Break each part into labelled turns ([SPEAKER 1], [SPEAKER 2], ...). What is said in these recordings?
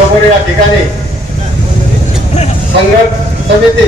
[SPEAKER 1] तीर्थपुरी या ठिकाणी संघट समिती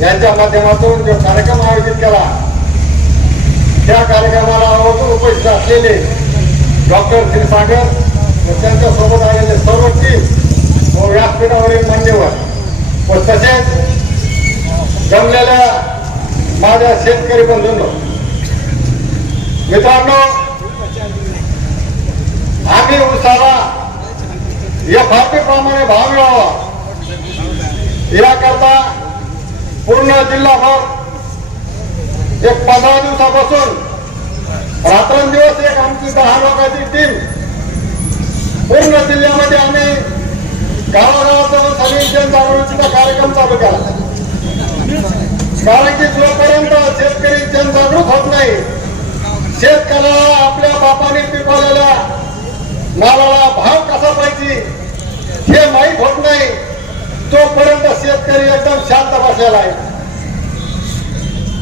[SPEAKER 1] यांच्या माध्यमातून जो कार्यक्रम आयोजित केला त्या कार्यक्रमाला आवर्जून उपस्थित असलेले डॉक्टर क्षीरसागर व त्यांच्यासोबत आलेले सर्व टीम व व्यासपीठावरील मान्यवर व तसेच जमलेल्या माझ्या शेतकरी बंधूंनो मित्रांनो आम्ही उसाला. या आर भाव मिळावा याकरता पूर्ण जिल्हाभर एक पंधरा दिवसापासून रात्रंदिवस एक आमची दहा लोकांची टीम पूर्ण जिल्ह्यामध्ये आम्ही गावागावात जाऊन सगळी जनजागृतीचा कार्यक्रम चालू केला. कारण की जोपर्यंत शेतकरी जनजागृत होत नाही शेतकऱ्याला आपल्या बापाने पिकवलेल्या मालाला भाव कसा पाहिजे? हे माहीत होत नाही. तोपर्यंत शेतकरी एकदम शांत बसलेला आहे.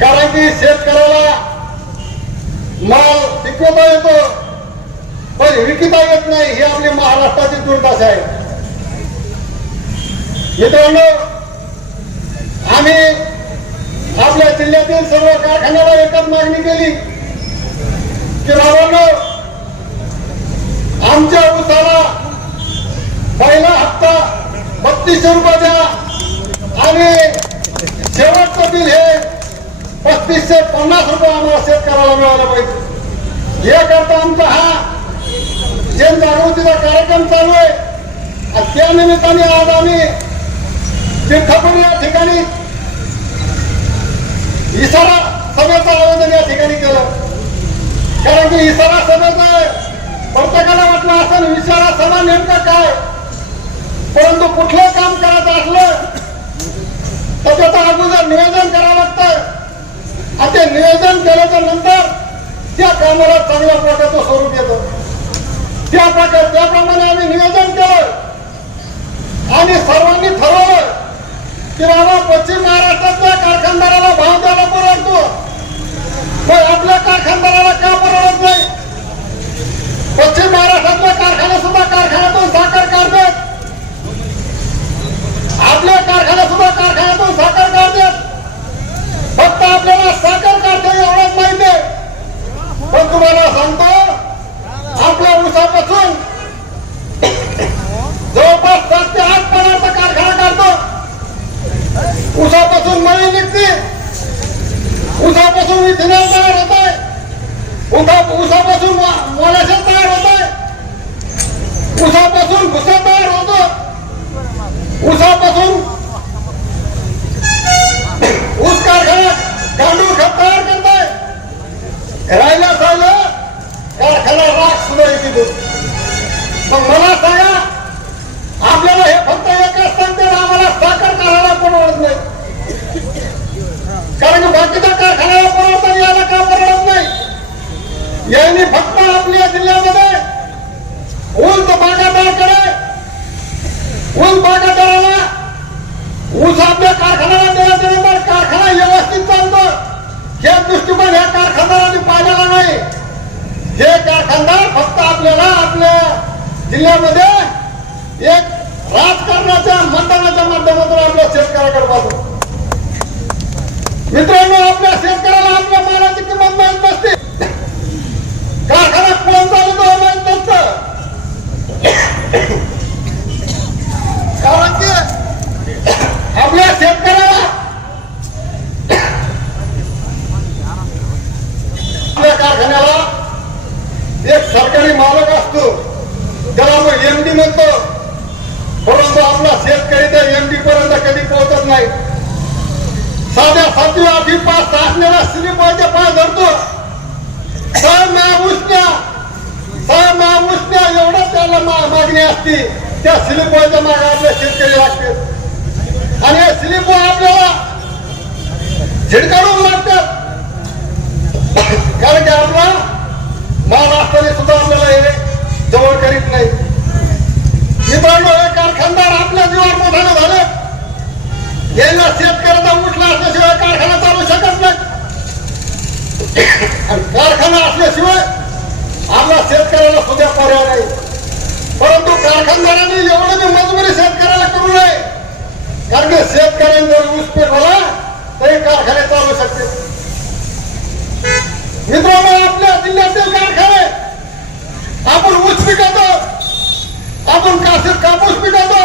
[SPEAKER 1] कारण की शेतकऱ्याला माल पिकवता येतो पण विकता येत नाही ही आपली महाराष्ट्राची दुर्दशा आहे. मित्रांनो आम्ही आपल्या जिल्ह्यातील सर्व कारखान्याला एकच मागणी केली की बाबांनो आमच्या उसाला पहिला हप्ता बत्तीसशे रुपयाचा आणि शेवटचं बिल हे पस्तीसशे पन्नास रुपये आम्हाला शेतकऱ्याला मिळालं पाहिजे. हे करता आमचा हा जनजागृतीचा कार्यक्रम चालू आहे. आणि त्या निमित्ताने आज आम्ही तीर्थपूर या ठिकाणी इशारा सभेचं आयोजन या ठिकाणी केलं. कारण की इशारा सभेचं प्रत्येकाला वाटलं असं विचारा सभा नेमकं काय? परंतु कुठलं काम करायचं असलं तर त्याचं अगोदर नियोजन करावं लागतं. आणि ते नियोजन केल्याच्यानंतर त्या कामाला चांगल्या प्रकारचं स्वरूप येतं. त्या प्रकार त्याप्रमाणे आम्ही नियोजन केलं. आणि सर्वांनी ठरवलं की बाबा पश्चिम महाराष्ट्र कारखानदाराला भाव द्यायला परवडतो पण आपल्या कारखानदाराला का परवडत नाही पश्चिम महाराष्ट्रातले कारखाने सुद्धा कारखान्यातून साखर काढतात आपले कारखाने सुद्धा कारखान्यातून साखर काढतात फक्त आपल्याला साखर काढते एवढंच माहिती आहे पण तुम्हाला सांगतो आपल्या ऊसापासून जवळपास सात ते आठ पदार्थ कारखाना काढतो ऊसापासून मळी निघते ऊसापासून इथेनॉल तयार होत आहे उसापासून ऊसापासून मोलाशा तयार होत आहे उसापासून भुसा तयार होतो उसापासून ऊस कारखान्यात गांडूळ खत तयार करताय. राहिला झालं कारखाना राख सुद्धा येते मग मला सांगा आपल्याला हे फक्त एकच सांगते आम्हाला साखर कारखाना परवडत नाही. कारण की बाकीच्या कारखान्याला परवडतात याला का परवडत नाही? यांनी फक्त आपल्या जिल्ह्यामध्ये ऊस बागायतदाराकडे ऊस बागायतदाराला ऊस आपल्या कारखान्याला देण्याच्या कारखाना व्यवस्थित चालतो. हे दृष्टिकोन ह्या कारखानदारांनी पाहिलेला नाही हे कारखानदार फक्त आपल्याला आपल्या जिल्ह्यामध्ये एक राजकारणाच्या मतदानाच्या माध्यमातून आपल्या शेतकऱ्याकडे पाहतो मित्रांनो आपल्या शेतकऱ्याला आपल्या मालाची किंमत माहीत नसते. कारखाना कोण चालवतो हे माहीत नसतं कारण की आपल्या शेतकऱ्याला आपल्या कारखान्याला एक सरकारी मालक असतो. त्याला आपण एमडी म्हणतो. परंतु आपला शेतकरी त्या एमडी पर्यंत कधी पोहोचत नाही. साध्या सातवी आधी पाच असलेला स्लिपाच्या पाय धरतो. सहा सहा महाउष्ण्या एवढं त्याला मा- मागणी असते. त्या स्लिपवरच्या मागे आपल्या शेतकरी लागते आणि या स्लिपवर आपल्याला झिडकाडून लागतात कारण की आपला महाराष्ट्राने सुद्धा आपल्याला हे जवळ करीत नाही मित्रांनो हे कारखानदार आपल्या जीवावर मोठाने झाले याला शेतकऱ्याचा उठला असल्याशिवाय कारखाना चालू शकत नाही आणि कारखाना असल्याशिवाय आपला शेतकऱ्याला सुद्धा पर्याय नाही पर्यंत जर ऊस पेटवला तरी कारखाने चालू शकते मित्रांनो आपल्या जिल्ह्यातील कारखाने आपण ऊस पिकवतो आपण काशीत कापूस पिकवतो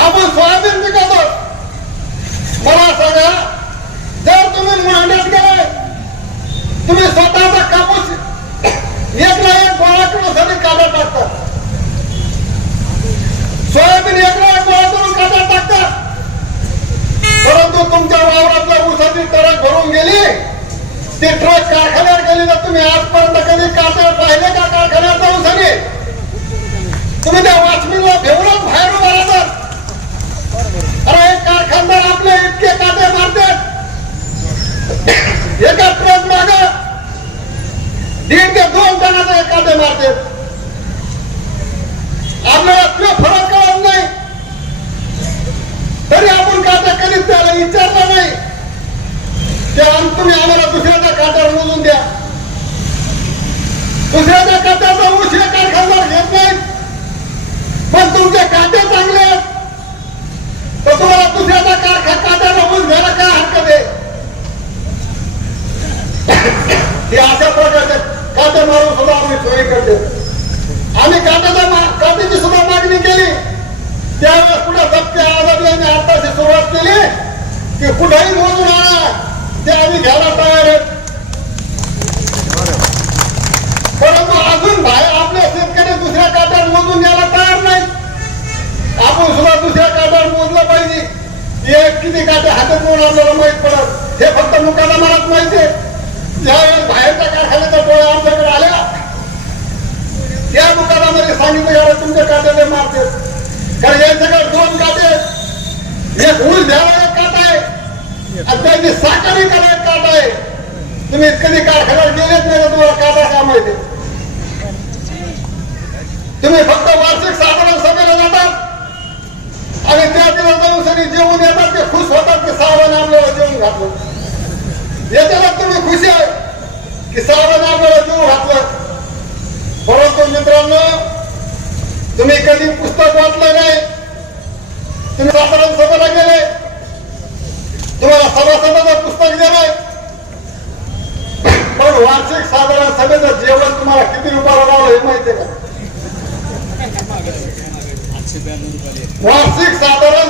[SPEAKER 1] आपण सोयाबीन पिकवतो मला सांगा जर तुम्ही मेहनत केले तुम्ही स्वतःचा कापूस एक ना एक गोळा करण्यासाठी काढा टाकतात सोयाबीन एक ना एक गोळा करून काढा टाकतात परंतु तुमच्या वावरातल्या ऊसाची ट्रक भरून गेली ती ट्रक कारखान्यात गेली तर तुम्ही आजपर्यंत कधी काढता पाहिले का कारखान्यात जाऊन सगळे तुम्ही त्या वाचमीला भेवूनच बाहेर उभा राहतात अरे एक कारखानदार आपले इतके काटे मारतात एका ट्रक माग दीड ते दोन टनाचे काटे मारतात आपल्याला तो फरक कळत नाही. तरी आपण काटा कधीच त्याला विचारला नाही? ते तुम्ही आम्हाला दुसऱ्याच्या काट्यावर मोजून द्या. दुसऱ्याच्या काट्याचा उशीर हे कारखानदार घेत नाही. पण तुमचे काटे चांगले तर तुम्हाला दुसऱ्याचा कारखा काट्याचा ऊस घ्यायला काय हरकत आहे? हे अशा प्रकारचे काटे मारून सुद्धा आम्ही चोरी करतो आम्ही काट्याच्या मा- वार्षिक साधारण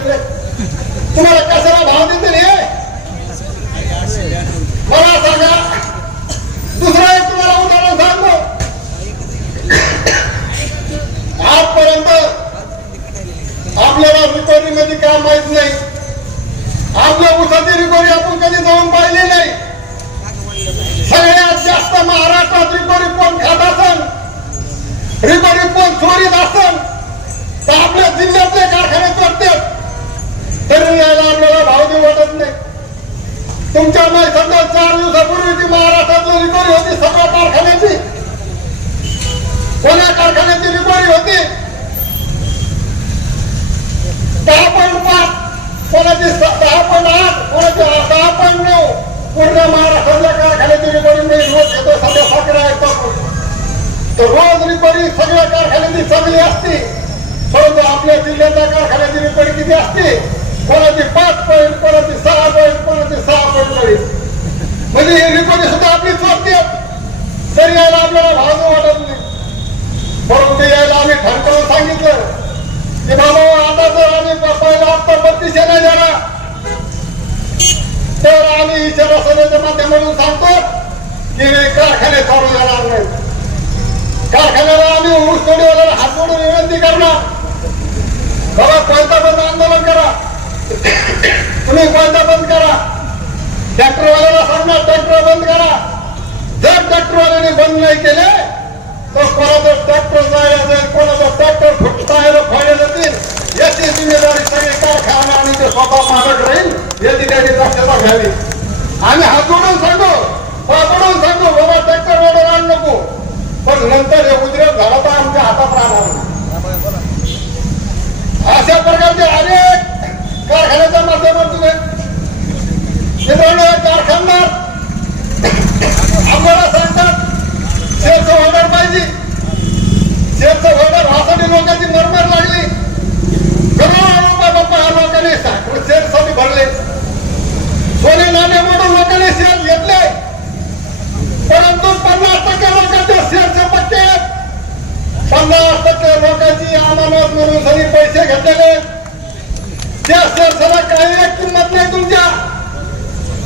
[SPEAKER 1] शेतकरी तुम्हाला कशाला भाव देते रे मला सांगा. दुसरं एक तुम्हाला उदाहरण सांगतो. आजपर्यंत आपल्याला रिकव्हरी मध्ये काम माहीत नाही. आपल्या उसाची रिकव्हरी आपण कधी जाऊन पाहिली नाही. सगळ्यात जास्त महाराष्ट्रात रिकव्हरी कोण खात असन. रिकव्हरी कोण चोरीत असन. तर आपल्या जिल्ह्यातले कारखाने चोरतात. तरी यायला आपल्याला भाव देऊ वाटत नाही. तुमच्या माहिती समजा चार दिवसापूर्वी ती महाराष्ट्रातली रिकव्हरी होती सगळ्या कारखान्याची. कोण्या कारखान्याची रिकव्हरी होती? दहा पॉईंट पाच कोणाची दहा पॉईंट आठ कोणाची दहा पॉईंट नऊ. पूर्ण महाराष्ट्रातल्या कारखान्याची रिकव्हरी मी रोज घेतो सध्या साखर ऐकतो तर रोज रिकव्हरी सगळ्या कारखान्याची चांगली असते. परंतु आपल्या जिल्ह्यातल्या कारखान्याची रिकव्हरी किती असते? कोणाची पाच पॉईंट कोणाची सहा पॉईंट कोणाची सहा पॉईंट पॉईंट म्हणजे हे रिपोर्ट सुद्धा आपली चोरते तरी यायला आपल्याला भाव वाटत नाही. परंतु यायला आम्ही ठणकावून सांगितलं. की बाबा आता जर आम्ही पहिला आत्ता बत्तीसशे नाही देणार तर आम्ही इशारा सभेच्या माध्यमातून सांगतो की कारखाने चालू जाणार नाही. कारखान्याला आम्ही ऊस तोडीवाल्याला हात जोडून विनंती करणार. बाबा कोणता आंदोलन करा. तुम्ही कोणता बंद करा? ट्रॅक्टरवाल्याला सांगा ट्रॅक्टर बंद करा. जर ट्रॅक्टरवाल्याने बंद नाही केले तर कोणाचं ट्रॅक्टर जायला जाईल कोणाचं ट्रॅक्टर टायर फायला जातील याची जिम्मेदारी मालक राहील याची त्यांनी दक्षता घ्यावी आम्ही हात जोडून सांगतो पकडून सांगतो बाबा ट्रॅक्टर ऑर्डर आण नको पण नंतर हे उद्रेक झाला तर आमच्या हातात राहणार नाही. अशा प्रकारचे अनेक कारखान्याच्या माध्यमातून आहेत. मित्रांनो हे कारखानदार आम्हाला सांगतात शेअरचं ऑर्डर पाहिजे शेअरचं ऑर्डर व्हासाठी लोकांची मरमर लागली करोडो रुपये बाप्पा ह्या लोकांनी शेअरसाठी भरले सोने नाणे म्हणून लोकांनी शेअर घेतले परंतु पन्नास टक्के लोकांचे शेअरचे पट्टे आहेत. पन्नास टक्के लोकांची अमानत म्हणून सगळी पैसे घेतलेले त्या शेअर्सला काही एक किंमत नाही तुमच्या.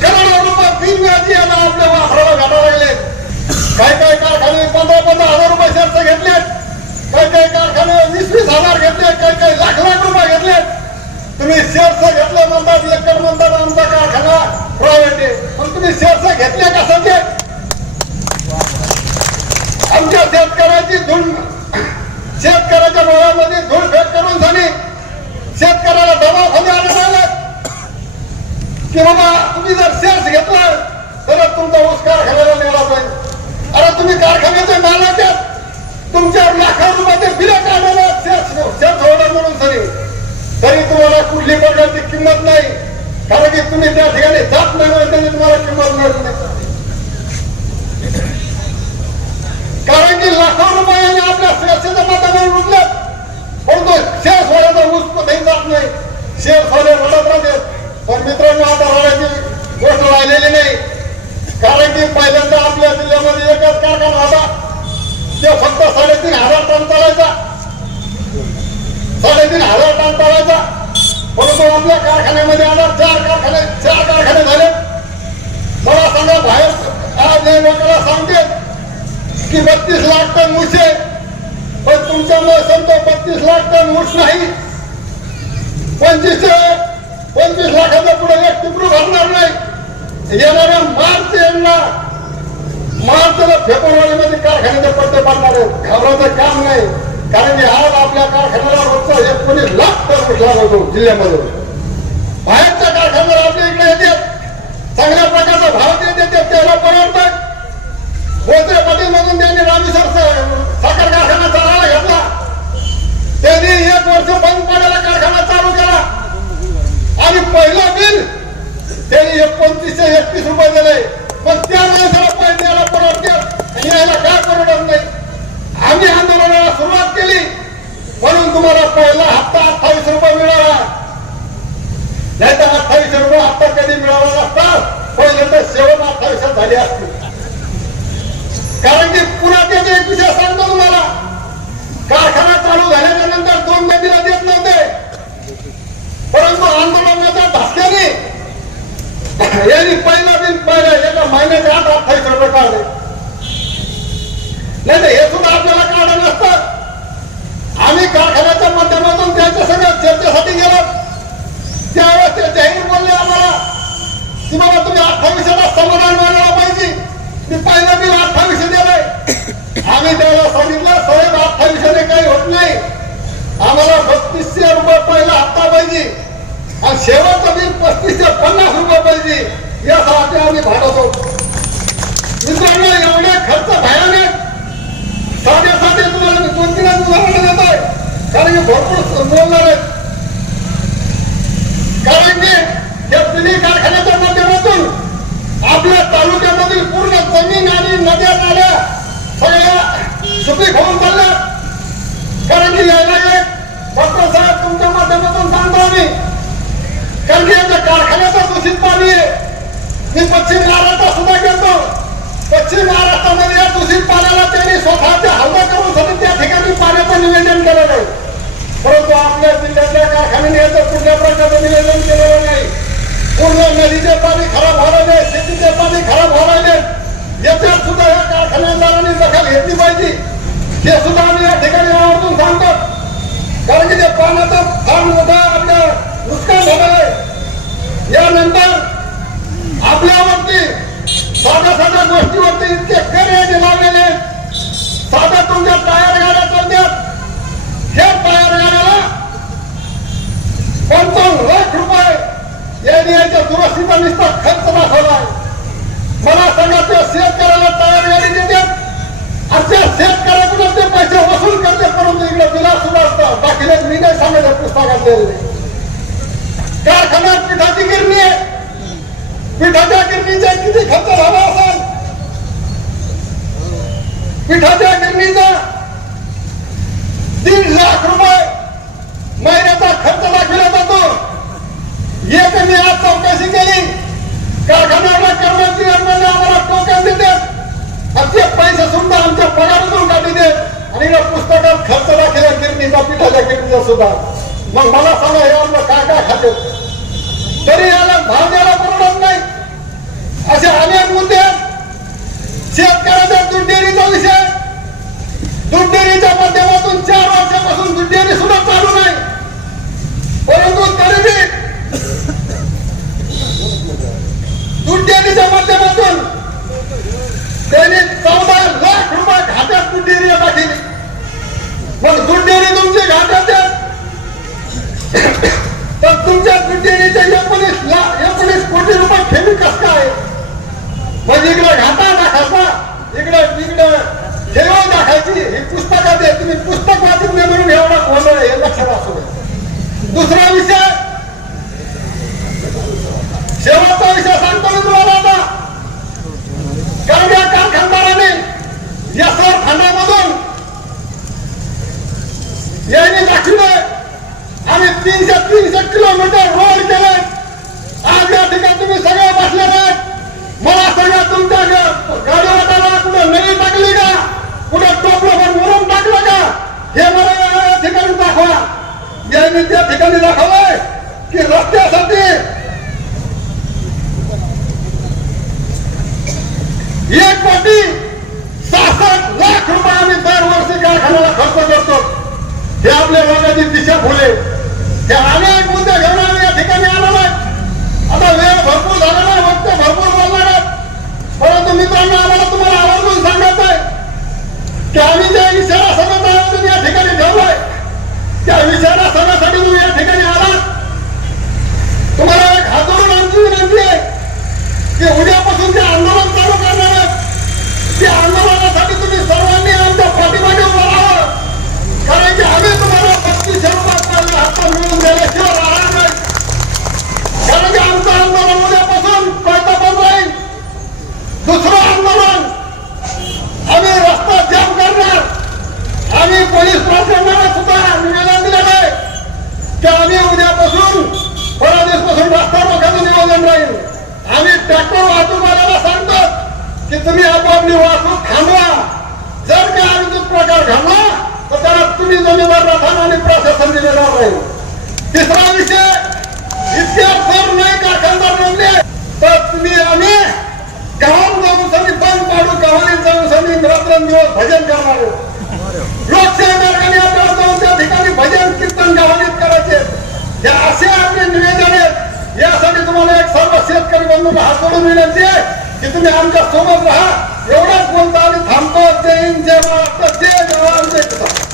[SPEAKER 1] करोडो रुपये बिन व्याजी याला आपल्या वापराला घाटा लागले काही काही कारखाने पंधरा पंधरा हजार रुपये शेअर्स घेतले काही काही कारखाने वीस वीस हजार घेतले काही काही लाख लाख रुपये घेतले तुम्ही शेअर्स घेतले म्हणतात एकर म्हणतात आमचा कारखाना प्रायव्हेट आहे. पण तुम्ही शेअर्स घेतले का सध्या आमच्या शेतकऱ्याची की बाबा तुम्ही जर शेअर्स घेतला तरच तुमचा ऊस कारखान्याला नेला पाहिजे. अरे तुम्ही कारखान्याचे मालक तुमच्या तुमच्यावर लाखो रुपयाचे बिलं काढायला शेअर्स शेअर्स होल्डर म्हणून तरी तरी तुम्हाला कुठली प्रकारची किंमत नाही कारण की तुम्ही त्या ठिकाणी जात नाही म्हणून त्यांनी तुम्हाला किंमत मिळत नाही. कारण की लाखो रुपयाने आपल्या शेअर्सच्या माध्यमातून लुटले परंतु शेअर सोडायचा ऊस कुठेही जात नाही. शेअर सोडे रडत राहते पण मित्र आता नाही. कारण की पहिल्यांदा आपल्या जिल्ह्यामध्ये एकच कारखाना होता. ते फक्त साडेतीन हजार टन चालायचा. साडेतीन हजार टन चालायचा. परंतु आपल्या कारखान्यामध्ये आता चार कारखाने चार कारखाने झाले. मला सांगा बाहेर आज हे लोकांना सांगते की बत्तीस लाख टन ऊस आहे. पण तुमच्यामुळे सांगतो बत्तीस लाख टन ऊस नाही. पंचवीस पंचवीस लाखाचा पुढे एक टिपरू भरणार नाही. येणाऱ्या मार्च यांना मार्चला फेब्रुवारीमध्ये कारखान्याचे पट्टे पाडणार आहेत. घाबरायचं काम नाही. कारण की आज आपल्या कारखान्याला रोजचा एकोणीस लाख टन ऊस लागतो जिल्ह्यामध्ये. बाहेरच्या कारखान्यावर आपल्या इकडे येतात चांगल्या प्रकारचा भाव देते त्याला परवडतात भोसरे पाटील मधून त्यांनी रामेश्वर साखर कारखाना चालवायला घेतला. त्यांनी एक वर्ष बंद पडायला कारखाना चालू केला. आणि पहिलं बिल त्यांनी एकोणतीसशे एकतीस रुपये दिले पण त्या माणसाला पाहिजे द्यायला परवडते यायला काय परवडत नाही. आम्ही आंदोलनाला सुरुवात केली म्हणून तुम्हाला पहिला हप्ता अठ्ठावीस रुपये मिळाला नाही तर अठ्ठावीस रुपये हप्ता कधी मिळाला नसता पहिले तर शेवट अठ्ठावीस झाली असती कारण की पुन्हा त्याचा एक विषय सांगतो तुम्हाला कारखाना चालू झाल्याच्यानंतर दोन महिन्याला देत नव्हते परंतु आंदोलनाच्या धसक्याने यांनी पहिला बिल पहिल्या एका महिन्याच्या आत अठ्ठावीस रुपये काढले नाही तर हे सुद्धा आपल्याला काढलं नसतं आम्ही कारखान्याच्या माध्यमातून त्यांच्या सगळं चर्चेसाठी गेलो त्यावेळेस ते जाहीर बोलले आम्हाला की बाबा तुम्ही अठ्ठावीसला समाधान मानायला पाहिजे मी पहिलं बिल अठ्ठावीसशे दिलंय आम्ही त्याला सांगितलं साहेब अठ्ठावीसशे काही होत नाही आम्हाला बत्तीसशे रुपये पहिला हप्ता पाहिजे. आणि शेवटचं बिल पस्तीसशे पन्नास रुपये पाहिजे. यासाठी आम्ही भाडतो मित्रांनो एवढे खर्च भयानक. साधे साधे तुम्हाला मी दोन तीन उदाहरण देत आहे कारण की भरपूर बोलणार आहेत. कारण की या तिन्ही कारखान्याच्या माध्यमातून आपल्या तालुक्यामधील पूर्ण जमीन आणि नद्या नाल्या सगळ्या सुपीक होऊन चालल्या. यायला डॉक्टर साहेब तुमच्या माध्यमातून सांगतो आम्ही. कारण की याच्या कारखान्याचं दूषित पाणी आहे. मी पश्चिम महाराष्ट्रात सुद्धा पश्चिम महाराष्ट्रामध्ये या दूषित पाण्याला त्यांनी स्वतःच्या हल्ला करून सतत त्या ठिकाणी पाण्याचं निवेदन केलं नाही परंतु आपल्या जिल्ह्यातल्या कारखान्याने याचं कुठल्या प्रकारचं निवेदन केलेलं नाही. पूर्ण नदीचे पाणी खराब व्हायला शेतीचे पाणी खराब व्हायला याच्यात सुद्धा या कारखान्यादारांनी दखल घेतली पाहिजे. हे सुद्धा आम्ही या ठिकाणी आवर्जून सांगतो. कारण की ते पाण्याचा फार मोठा आपल्या नुकसान झालं आहे. यानंतर आपल्यावरती साध्या साध्या गोष्टीवरती इतके कर याचे लावलेले साध्या तुमच्या टायर गाड्या चालतात हे टायर गाड्याला पंचावन्न लाख रुपये दुरुस्तीचा निस्ता खर्च दाखवला आहे. मला सांगा त्या शेतकऱ्याला टायर गाडी देतात? असे त्या शेतकऱ्याकडून ते पैसे वसूल करते परंतु इकडे दिला सुद्धा असतं दाखले मी नाही सांगायचं पुस्तकात कारखान्यात पिठाची गिरणी आहे. पिठाच्या गिरणीचा किती खर्च झाला असेल? पिठाच्या गिरणीचा दीड लाख रुपये महिन्याचा खर्च दाखविला जातो. एक मी आज चौकशी केली. कारखान्याला कर्मचारी आम्हाला टोकन देतात. असे पैसे सुद्धा आमच्या पगारातून काढी देत आणि या पुस्तकात खर्च दाखवला किरणीचा पिठाच्या किरणीचा सुद्धा. मग मला सांगा हे आमचं काय काय खाते? तरी याला भाव द्यायला परवडत नाही. असे अनेक मुद्दे आहेत. शेतकऱ्याच्या दूध डेअरीचा विषय दूध डेअरीच्या माध्यमातून चार वर्षापासून दूध डेअरी सुद्धा चालू नाही परंतु तरी बी दूध डेअरीच्या माध्यमातून त्यांनी चौदा लाख रुपये घाट्यात दूध डेअरी टाकली मग दूध डेअरी तुमची घाट्यात आहे. तर तुमच्या गुंडेरीचे एकोणीस लाख एकोणीस कोटी रुपये ठेवी कस काय? म्हणजे इकडे घाटा दाखायचा इकडे इकडे ठेवा दाखायची. ही पुस्तकात आहे तुम्ही पुस्तक वाचत नाही म्हणून एवढा गोंधळ हे लक्षात असू दुसरा विषय शेवटचा विषय सांगतो मी तुम्हाला आता कारण या कारखानदाराने या सर खंडामधून यांनी दाखवले आम्ही तीनशे तीनशे किलोमीटर रोड केले आज या ठिकाणी तुम्ही सगळे बसलेले आहेत मला सांगा तुमच्या ग- गाडीवाटाला कुठे नळी टाकली का कुठे टोपलं पण मुरुम टाकलं का हे मला या- या ठिकाणी दाखवा यांनी त्या ठिकाणी दाखवलंय की रस्त्यासाठी एक कोटी सहासष्ट लाख रुपये आम्ही दरवर्षी कारखान्याला खर्च करतो. हे आपल्या वर्गाची दिशा फुले. हे अनेक मुद्दे घेऊन आम्ही या ठिकाणी आलेलो आहे. आता वेळ भरपूर झालेला आहे वक्त भरपूर बोलणार आहे परंतु मित्रांनो आम्हाला तुम्हाला आवर्जून सांगायचं आहे की आम्ही ज्या इशारा सभेत आयोजन या ठिकाणी ठेवलंय. त्या विचारा सभेसाठी तुम्ही या ठिकाणी आलात. तुम्हाला एक हात जोडून आमची विनंती आहे की उद्यापासून ते आंदोलन चालू त्या आंदोलनासाठी तुम्ही सर्वांनी आमच्या पाठीमागे उभं राहावं कारण की आम्ही तुम्हाला पस्तीस रुपयात पहिले हक्क मिळवून दिल्याशिवाय राहणार नाही. कारण की आमचं आंदोलन उद्यापासून कळतं पण राहील. दुसरं आंदोलन आम्ही रस्ता जाम करणार. आम्ही पोलीस प्रशासनाला सुद्धा निवेदन दिलेलं आहे की आम्ही उद्यापासून परवा दिवसपासून रस्ता रोखाचं नियोजन राहील. आम्ही ट्रॅक्टर वाहतूक वाल्याला सांग की तुम्ही आपापली वाहतूक थांबवा जर काही अनुचित प्रकार घडला तर त्याला तुम्ही जमीनदार राहणार आणि प्रशासन दिलेला राहील तिसरा विषय इतिहास जर नाही कारखानदार म्हणले तर तुम्ही आम्ही गावात जाऊन सगळी बंद पाडू गावाने जाऊन सगळी रात्रंदिवस भजन करणार लोकशाही मार्गाने आपल्याला जाऊन त्या ठिकाणी भजन कीर्तन गावानीत करायचे. हे असे आपले निवेदन आहेत. यासाठी तुम्हाला एक सर्व शेतकरी बंधूंना हात जोडून विनंती आहे. की तुम्ही आमच्यासोबत राहा? एवढाच बोलता आम्ही थांबतो जय हिंद जय महाराष्ट्र जय जवान जय किसान।